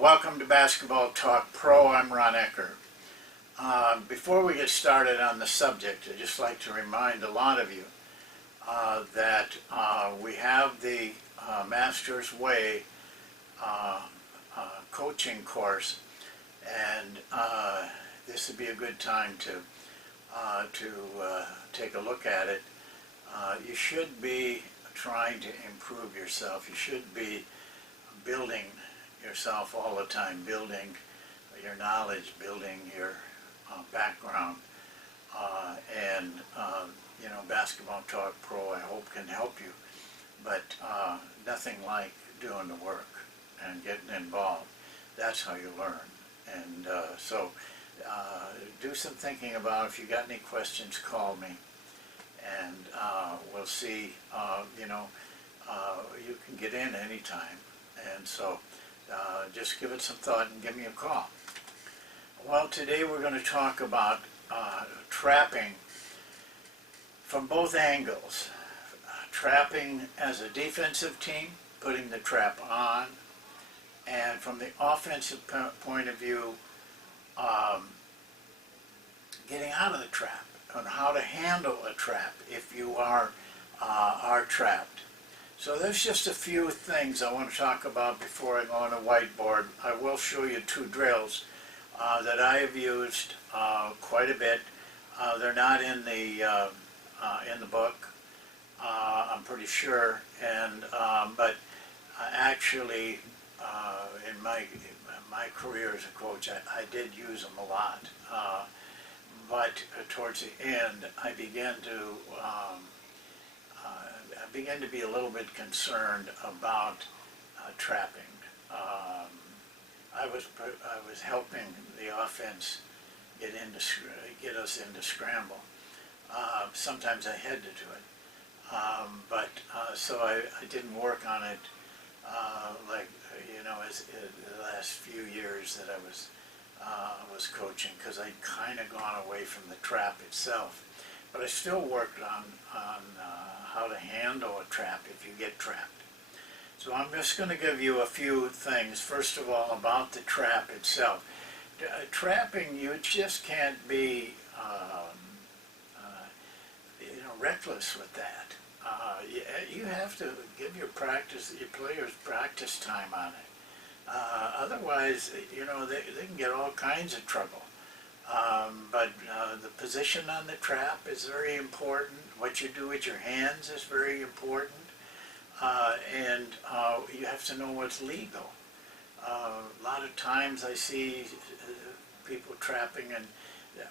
Welcome to Basketball Talk Pro. I'm Ron Ecker. Before we get started on the subject, I'd just like to remind a lot of you that we have the Master's Way coaching course, and this would be a good time to take a look at it. You should be trying to improve yourself. You should be building yourself all the time, building your knowledge, building your background, and Basketball Talk Pro, I hope, can help you, but nothing like doing the work and getting involved. That's how you learn. And so do some thinking about it. If you got any questions, call me, and we'll see. You can get in anytime, and so just give it some thought and give me a call. Well, today we're going to talk about trapping from both angles. Trapping as a defensive team, putting the trap on, and from the offensive point of view, getting out of the trap, and how to handle a trap if you are trapped. So there's just a few things I want to talk about before I go on a whiteboard. I will show you two drills that I have used quite a bit. They're not in the book, I'm pretty sure, and but actually in my career as a coach, I did use them a lot. But towards the end, I began to be a little bit concerned about trapping. I was helping the offense get us into scramble. Sometimes I had to do it, so I didn't work on it as the last few years that I was coaching, because I'd kind of gone away from the trap itself. But I still worked on how to handle a trap if you get trapped. So I'm just going to give you a few things. First of all, about the trap itself. Trapping, you just can't be reckless with that. You have to give your players practice time on it. Otherwise, they can get all kinds of trouble. But the position on the trap is very important. What you do with your hands is very important. And you have to know what's legal. A lot of times I see people trapping, and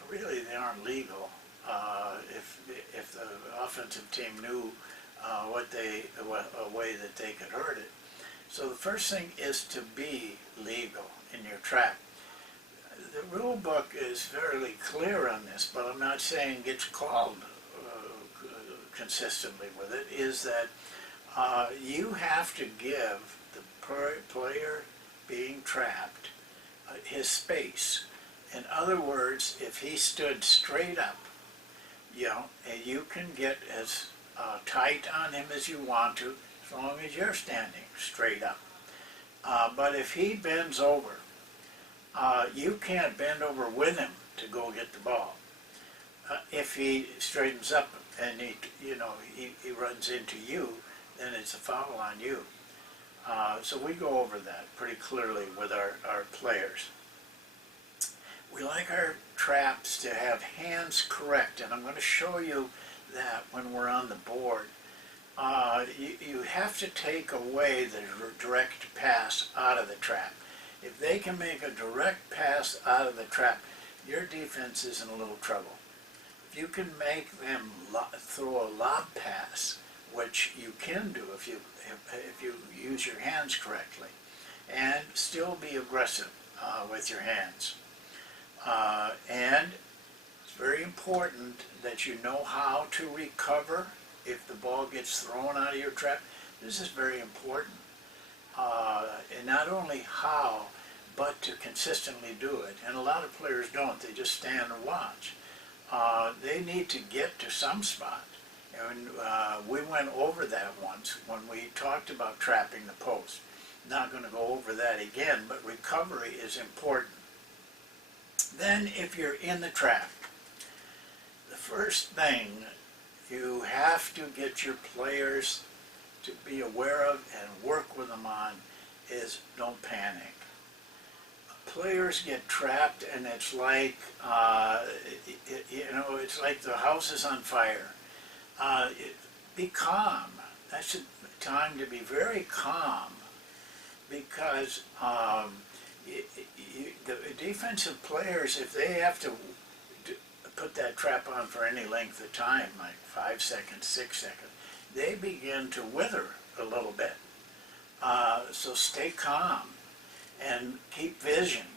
really they aren't legal. If the offensive team knew a way that they could hurt it. So the first thing is to be legal in your trap. The rule book is fairly clear on this, but I'm not saying it's called consistently with it, is that you have to give the player being trapped his space. In other words, if he stood straight up, you can get as tight on him as you want to, as long as you're standing straight up. But if he bends over, you can't bend over with him to go get the ball. If he straightens up and he runs into you, then it's a foul on you. So we go over that pretty clearly with our players. We like our traps to have hands correct, and I'm going to show you that when we're on the board. You have to take away the direct pass out of the trap. If they can make a direct pass out of the trap, your defense is in a little trouble. If you can make them throw a lob pass, which you can do if you use your hands correctly, and still be aggressive with your hands. And it's very important that you know how to recover if the ball gets thrown out of your trap. This is very important. And not only how, but to consistently do it. And a lot of players don't. They just stand and watch. They need to get to some spot. And we went over that once when we talked about trapping the post. not going to go over that again, but recovery is important. Then if you're in the trap, the first thing you have to get your players to be aware of and work with them on is don't panic. Players get trapped and it's like, it's like the house is on fire. Be calm. That's a time to be very calm, because the defensive players, if they have to put that trap on for any length of time, like 5 seconds, 6 seconds, they begin to wither a little bit. So stay calm and keep vision.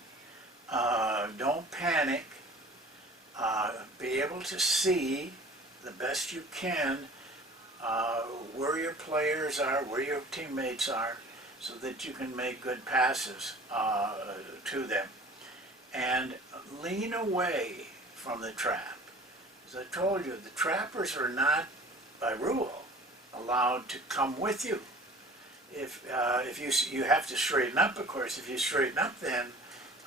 Don't panic. Be able to see the best you can where your players are, where your teammates are, so that you can make good passes to them. And lean away from the trap. As I told you, the trappers are not, by rule, allowed to come with you. If you have to straighten up, of course. If you straighten up, then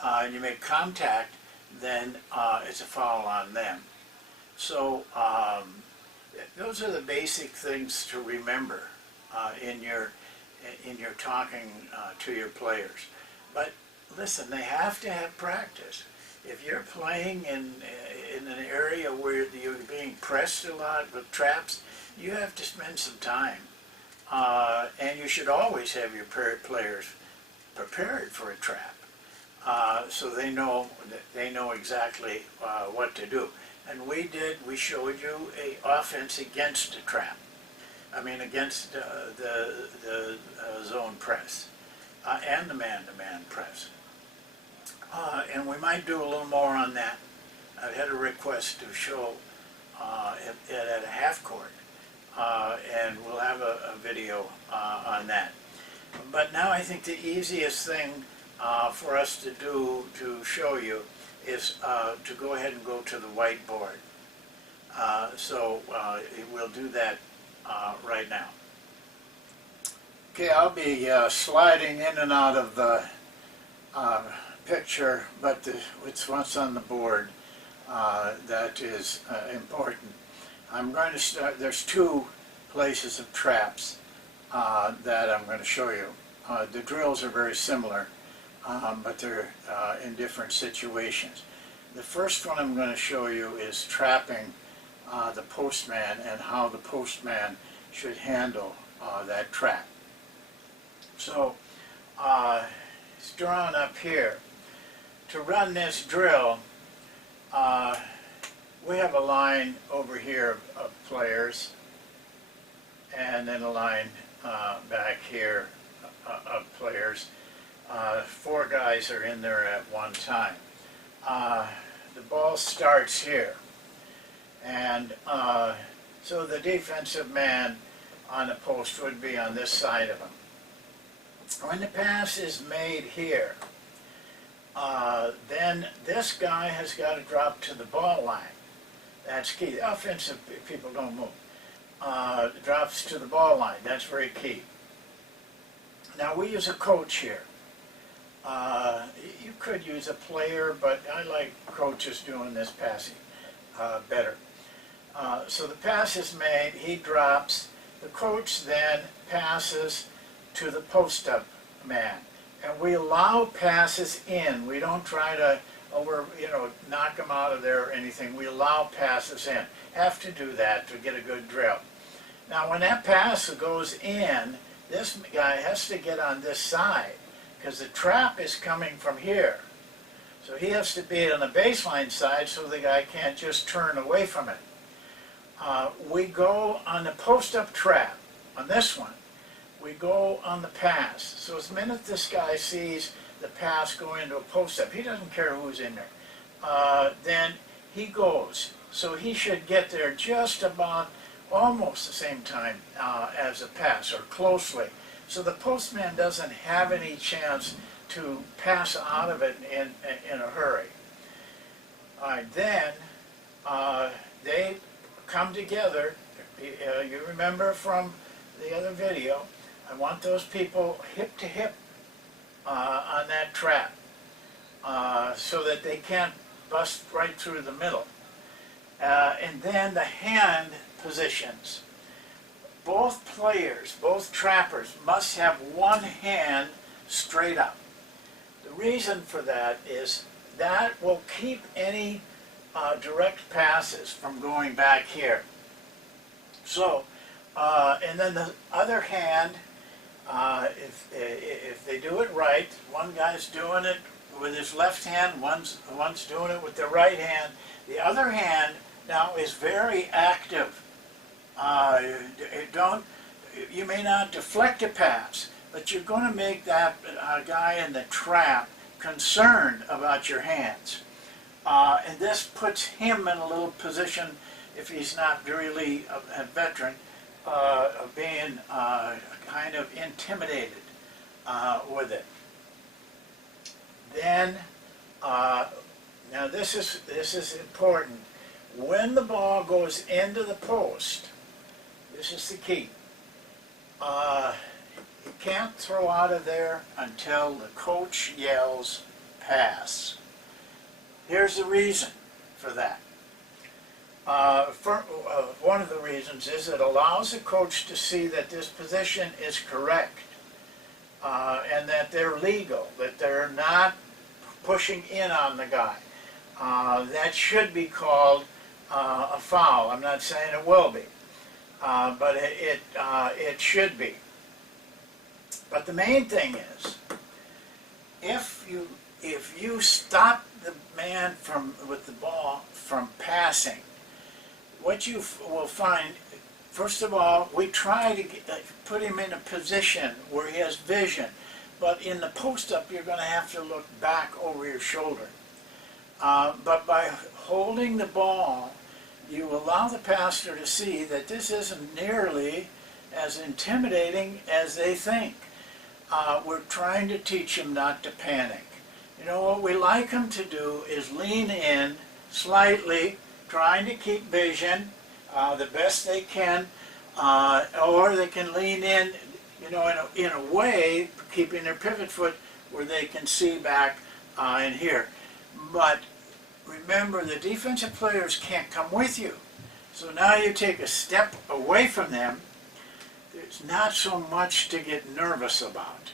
and you make contact, then it's a foul on them. So those are the basic things to remember in your talking to your players. But listen, they have to have practice. If you're playing in an area where you're being pressed a lot with traps, you have to spend some time. And you should always have your players prepared for a trap, so they know exactly what to do. And we showed you an offense against a trap. I mean, against the zone press and the man-to-man press. And we might do a little more on that. I've had a request to show it at a half court, and we'll have a video on that. But now I think the easiest thing for us to do to show you is to go ahead and go to the whiteboard. So we'll do that right now. Okay, I'll be sliding in and out of the picture, but it's what's on the board that is important. I'm going to start. There's two places of traps that I'm going to show you. The drills are very similar, but they're in different situations. The first one I'm going to show you is trapping the postman and how the postman should handle that trap. So it's drawn up here. To run this drill, we have a line over here of players, and then a line back here of players. 4 guys are in there at one time. The ball starts here, and so the defensive man on the post would be on this side of him. When the pass is made here, then this guy has got to drop to the ball line. That's key. The offensive people don't move. Drops to the ball line. That's very key. Now we use a coach here. You could use a player, but I like coaches doing this passing better. So the pass is made. He drops. The coach then passes to the post-up man. And we allow passes in. We don't try to knock them out of there or anything. We allow passes in. Have to do that to get a good drill. Now when that pass goes in, this guy has to get on this side because the trap is coming from here. So he has to be on the baseline side so the guy can't just turn away from it. We go on the post-up trap, on this one. We go on the pass. So the minute this guy sees the pass go into a post-up, he doesn't care who's in there. Then he goes. So he should get there just about almost the same time as the pass, or closely. So the postman doesn't have any chance to pass out of it in a hurry. Then they come together. You remember from the other video, I want those people hip to hip on that trap so that they can't bust right through the middle. And then the hand positions. Both players, both trappers, must have one hand straight up. The reason for that is that will keep any direct passes from going back here. So, and then the other hand, if they do it right, one guy's doing it with his left hand, one's doing it with the right hand. The other hand now is very active. You may not deflect a pass, but you're going to make that guy in the trap concerned about your hands. And this puts him in a little position, if he's not really a veteran, of being kind of intimidated with it. Then, now this is important. When the ball goes into the post, this is the key. You can't throw out of there until the coach yells pass. Here's the reason for that. One of the reasons is it allows the coach to see that this position is correct and that they're legal, that they're not pushing in on the guy. That should be called a foul. I'm not saying it will be, but it should be. But the main thing is, if you stop the man with the ball from passing, what you will find, first of all, we try to put him in a position where he has vision, but in the post-up you're going to have to look back over your shoulder. But by holding the ball, you allow the passer to see that this isn't nearly as intimidating as they think. We're trying to teach them not to panic. You know, what we like them to do is lean in slightly, trying to keep vision the best they can, or they can lean in, you know, in a way, keeping their pivot foot where they can see back in here. But remember, the defensive players can't come with you. So now you take a step away from them. There's not so much to get nervous about.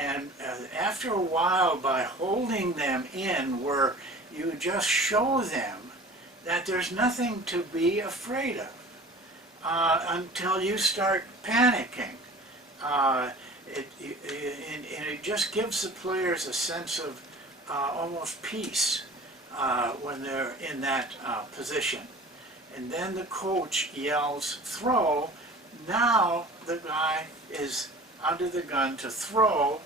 And after a while, by holding them in where you just show them that there's nothing to be afraid of until you start panicking. And it just gives the players a sense of almost peace when they're in that position. And then the coach yells, throw. Now the guy is under the gun to throw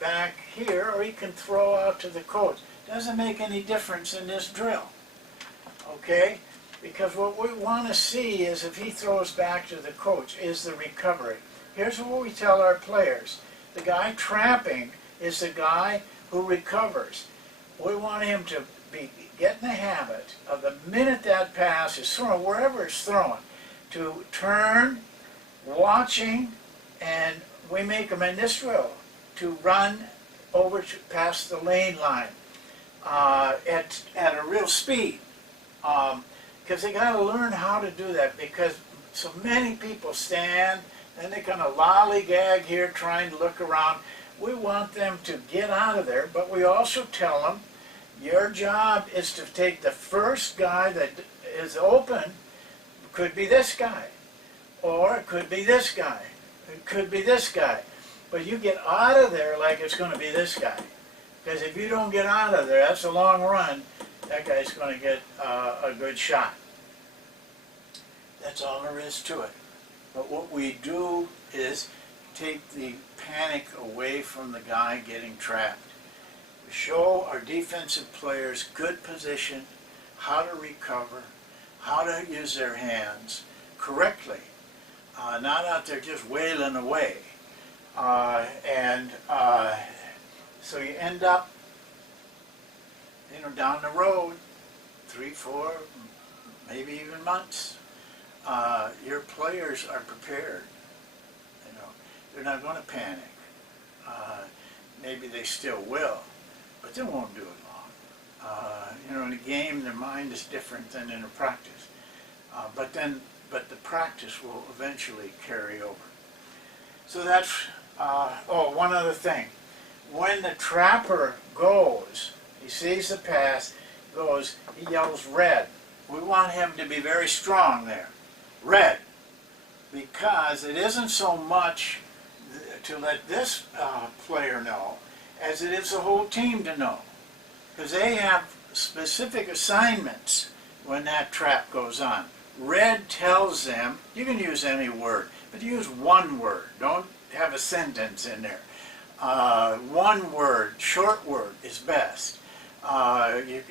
back here, or he can throw out to the coach. Doesn't make any difference in this drill, okay? Because what we want to see is if he throws back to the coach, is the recovery. Here's what we tell our players. The guy trapping is the guy who recovers. We want him to get in the habit of the minute that pass is thrown, wherever it's thrown, to turn, watching, and we make them in this drill to run over to past the lane line at a real speed. Because they got to learn how to do that, because so many people stand and they kind of lollygag here trying to look around. We want them to get out of there, but we also tell them your job is to take the first guy that is open. Could be this guy, or it could be this guy, it could be this guy, but you get out of there like it's going to be this guy, because if you don't get out of there, that's a long run, that guy's going to get a good shot. That's all there is to it. But what we do is take the panic away from the guy getting trapped. We show our defensive players good position, how to recover, how to use their hands correctly, not out there just wailing away. So you end up, you know, down the road, 3, 4, maybe even months. Your players are prepared. You know, they're not going to panic. Maybe they still will, but they won't do it long. You know, in a game, their mind is different than in a practice. But the practice will eventually carry over. So that's, oh, one other thing. When the trapper goes, he sees the pass, goes, he yells red. We want him to be very strong there. Red. Because it isn't so much to let this player know as it is the whole team to know. Because they have specific assignments when that trap goes on. Red tells them, you can use any word, but use one word. Don't have a sentence in there. One word, short word is best. I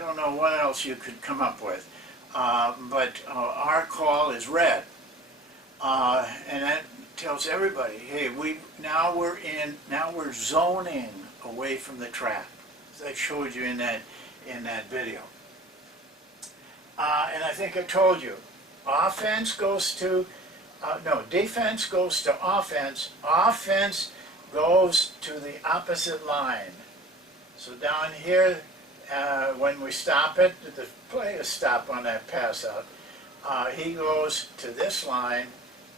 don't know what else you could come up with, but our call is red, and that tells everybody, hey, now we're zoning away from the trap, as I showed you in that video. And I think I told you, defense goes to offense. Offense goes to the opposite line. So down here, when we stop it, the play is stop on that pass out. He goes to this line.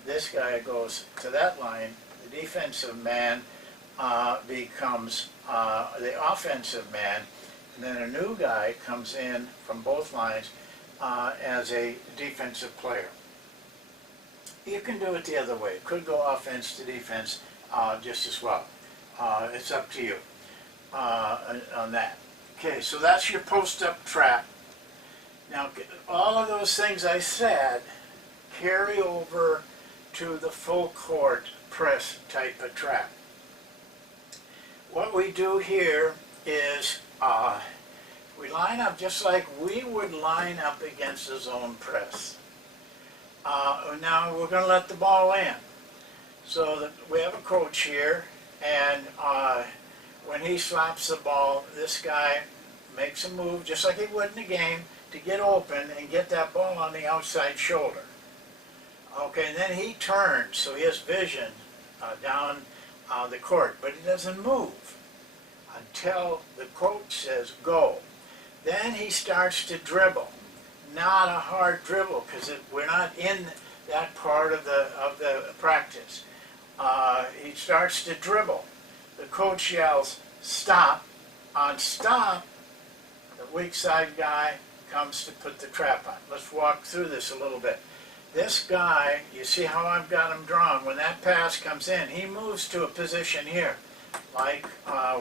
This guy goes to that line. The defensive man becomes the offensive man, and then a new guy comes in from both lines as a defensive player. You can do it the other way. It could go offense to defense just as well. It's up to you on that. Okay, so that's your post-up trap. Now, all of those things I said carry over to the full court press type of trap. What we do here is we line up just like we would line up against a zone press. Now we're going to let the ball in. So we have a coach here, and when he slaps the ball, this guy makes a move just like he would in a game to get open and get that ball on the outside shoulder. Okay, and then he turns, so he has vision down the court, but he doesn't move until the coach says go. Then he starts to dribble. Not a hard dribble, because we're not in that part of the practice. He starts to dribble. The coach yells, stop. On stop, the weak side guy comes to put the trap on. Let's walk through this a little bit. This guy, you see how I've got him drawn. When that pass comes in, he moves to a position here, like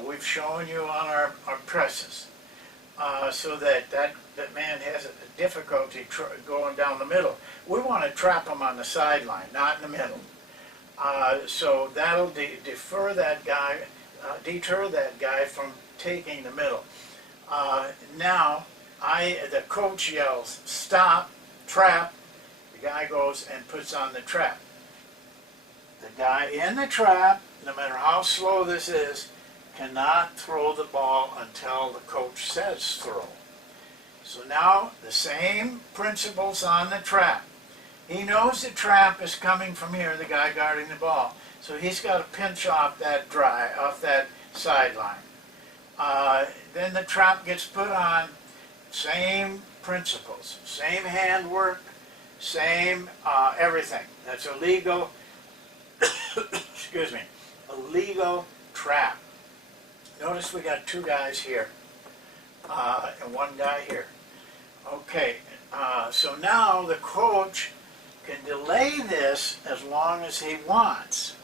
we've shown you on our presses, so that man has a difficulty going down the middle. We want to trap him on the sideline, not in the middle. So that'll deter that guy from taking the middle. Now, the coach yells, stop, trap. The guy goes and puts on the trap. The guy in the trap, no matter how slow this is, cannot throw the ball until the coach says throw. So now the same principles on the trap. He knows the trap is coming from here, the guy guarding the ball. So he's got to pinch off that sideline. Then the trap gets put on. Same principles, same handwork, same everything. That's a legal, excuse me, a legal trap. Notice we got two guys here and one guy here. Okay, so now the coach can delay this as long as he wants.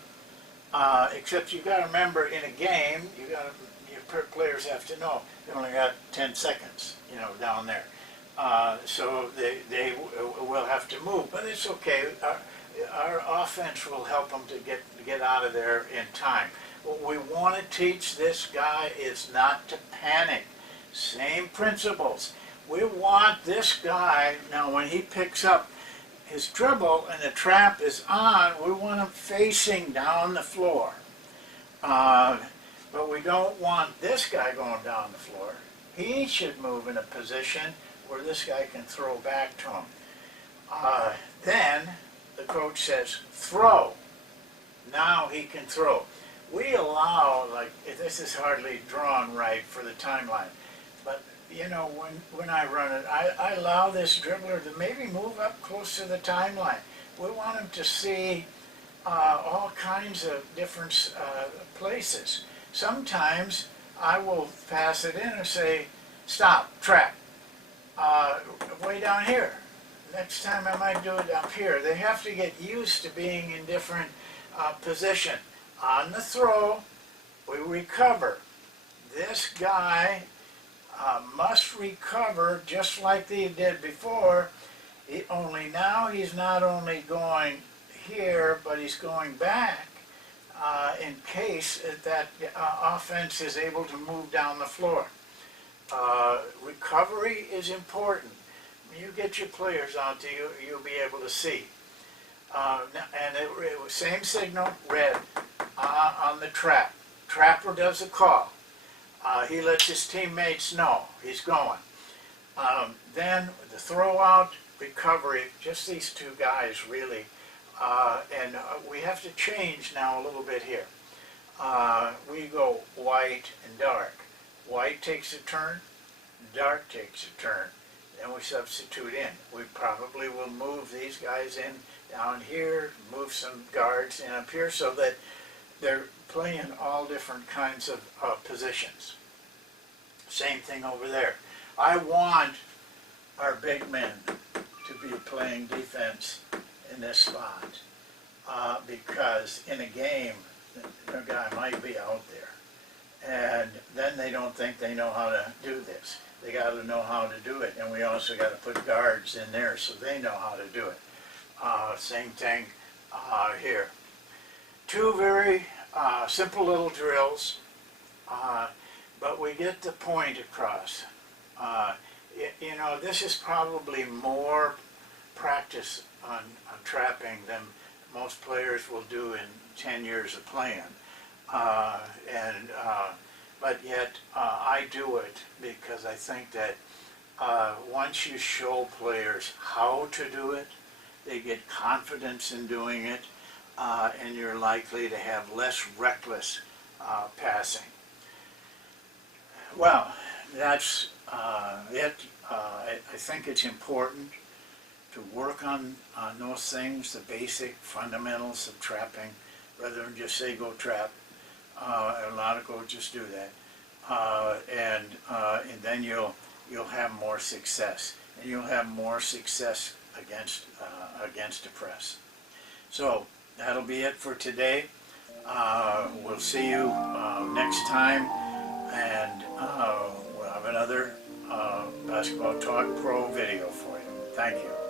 Except you've got to remember, in a game, your players have to know they only got 10 seconds, down there. So they will have to move, but it's okay. Our offense will help them to get out of there in time. What we want to teach this guy is not to panic. Same principles. We want this guy, now when he picks up his dribble and the trap is on, we want him facing down the floor. But we don't want this guy going down the floor. He should move in a position where this guy can throw back to him. Then the coach says, throw. Now he can throw. we allow, like, this is hardly drawn right for the timeline, but you know, when I run it, I allow this dribbler to maybe move up close to the timeline. We want him to see all kinds of different places. Sometimes I will pass it in and say, stop, trap, way down here. Next time I might do it up here. They have to get used to being in different position. On the throw, we recover. This guy must recover just like they did before, only now he's not only going here, but he's going back in case that offense is able to move down the floor. Recovery is important. You get your players out to you, you'll be able to see. And it was same signal, red, on the trap. Trapper does a call. He lets his teammates know he's going. Then the throw out, recovery, just these two guys really. And we have to change now a little bit here. We go white and dark. White takes a turn, dark takes a turn. Then we substitute in. We probably will move these guys in down here, move some guards in up here so that they're playing all different kinds of positions. Same thing over there. I want our big men to be playing defense in this spot because in a game, the guy might be out there. And then they don't think they know how to do this. They got to know how to do it, and we also got to put guards in there so they know how to do it. Same thing here. Two very simple little drills, but we get the point across. You know, this is probably more practice on trapping than most players will do in 10 years of playing. But yet I do it because I think that once you show players how to do it, they get confidence in doing it, and you're likely to have less reckless passing. Well, that's it. I think it's important to work on those things, the basic fundamentals of trapping, rather than just say go trap. A lot of coaches do that, and then you'll have more success, and you'll have more success against the press. So that'll be it for today. We'll see you next time, and we'll have another Basketball Talk Pro video for you. Thank you.